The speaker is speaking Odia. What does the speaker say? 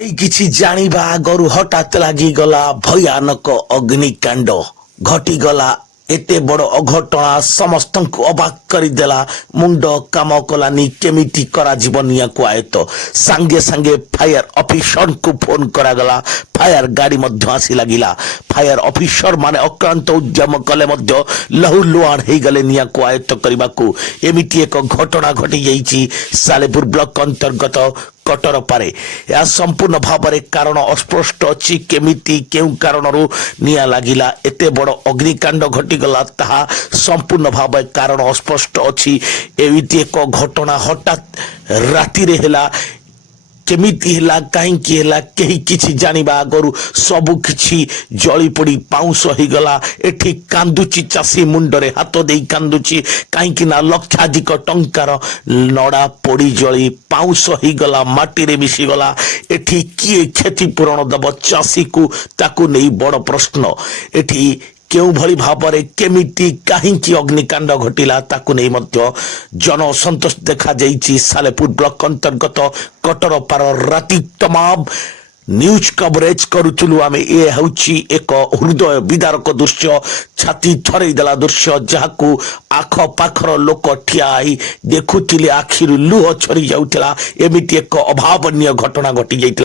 କିଛି ଜାଣିବା ଆଗରୁ ହଠାତ୍ ଲାଗିଗଲା ଭୟାନକ ଅଗ୍ନିକାଣ୍ଡ ଘଟିଗଲା। ଏତେ ବଡ଼ ଅଘଟଣା ସମସ୍ତଙ୍କୁ ଅବାକ୍ କରିଦେଲା। ମୁଣ୍ଡ କାମ କଲାନି କେମିତି କରାଯିବ ନିଆଁକୁ ଆୟତ୍ତ। ସାଙ୍ଗେ ସାଙ୍ଗେ ଫାୟାର ଅଫିସରଙ୍କୁ ଫୋନ କରାଗଲା। ଫାୟାର ଗାଡ଼ି ମଧ୍ୟ ଆସି ଲାଗିଲା। ଫାୟାର ଅଫିସର ମାନେ ଅକ୍ଳାନ୍ତ ଉଦ୍ୟମ କଲେ ମଧ୍ୟ ଲହୁଲୁହାଣ ହେଇଗଲେ ନିଆଁକୁ ଆୟତ୍ତ କରିବାକୁ। ଏମିତି ଏକ ଘଟଣା ଘଟିଯାଇଛି ସାଲେପୁର ବ୍ଲକ ଅନ୍ତର୍ଗତ କଟରପାରେ। ଏହା ସମ୍ପୂର୍ଣ୍ଣ ଭାବରେ କାରଣ ଅସ୍ପଷ୍ଟ ଅଛି। କେମିତି କେଉଁ କାରଣରୁ ନିଆଁ ଲାଗିଲା, ଏତେ ବଡ଼ ଅଗ୍ନିକାଣ୍ଡ ଘଟିଗଲା ତାହା ସମ୍ପୂର୍ଣ୍ଣ ଭାବରେ କାରଣ ଅସ୍ପଷ୍ଟ ଅଛି। ଏମିତି ଏକ ଘଟଣା ହଠାତ୍ ରାତିରେ ହେଲା। କେମିତି ହେଲା, କାହିଁକି ହେଲା, କେହି କିଛି ଜାଣିବା ଆଗରୁ ସବୁ କିଛି ଜଳିପୋଡ଼ି ପାଉଁଶ ହେଇଗଲା। ଏଠି କାନ୍ଦୁଛି ଚାଷୀ, ମୁଣ୍ଡରେ ହାତ ଦେଇ କାନ୍ଦୁଛି। କାହିଁକି ନା ଲକ୍ଷାଧିକ ଟଙ୍କାର ନଡ଼ା ପୋଡ଼ି ଜଳି ପାଉଁଶ ହେଇଗଲା, ମାଟିରେ ମିଶିଗଲା। ଏଠି କିଏ କ୍ଷତିପୂରଣ ଦେବ ଚାଷୀକୁ, ତାକୁ ନେଇ ବଡ଼ ପ୍ରଶ୍ନ। ଏଠି କେଉଁଭଳି ଭାବରେ କେମିତି କାହିଁକି ଅଗ୍ନିକାଣ୍ଡ ଘଟିଲା ତାକୁ ନେଇ ମଧ୍ୟ ଜନସନ୍ତୋଷ ଦେଖାଯାଇଛି। ସାଲେପୁର ବ୍ଲକ ଅନ୍ତର୍ଗତ କଟରପାର ରାତି ତମାମ ନ୍ୟୁଜ କଭରେଜ କରୁଥିଲୁ ଆମେ। ଏ ହେଉଛି ଏକ ହୃଦୟ ବିଦାରକ ଦୃଶ୍ୟ, ଛାତି ଥରେଇ ଦେଲା ଦୃଶ୍ୟ, ଯାହାକୁ ଆଖପାଖର ଲୋକ ଠିଆ ହେଇ ଦେଖୁଥିଲେ, ଆଖିରୁ ଲୁହ ଝରି ଯାଉଥିଲା। ଏମିତି ଏକ ଅଭାବନୀୟ ଘଟଣା ଘଟି ଯାଇଥିଲା।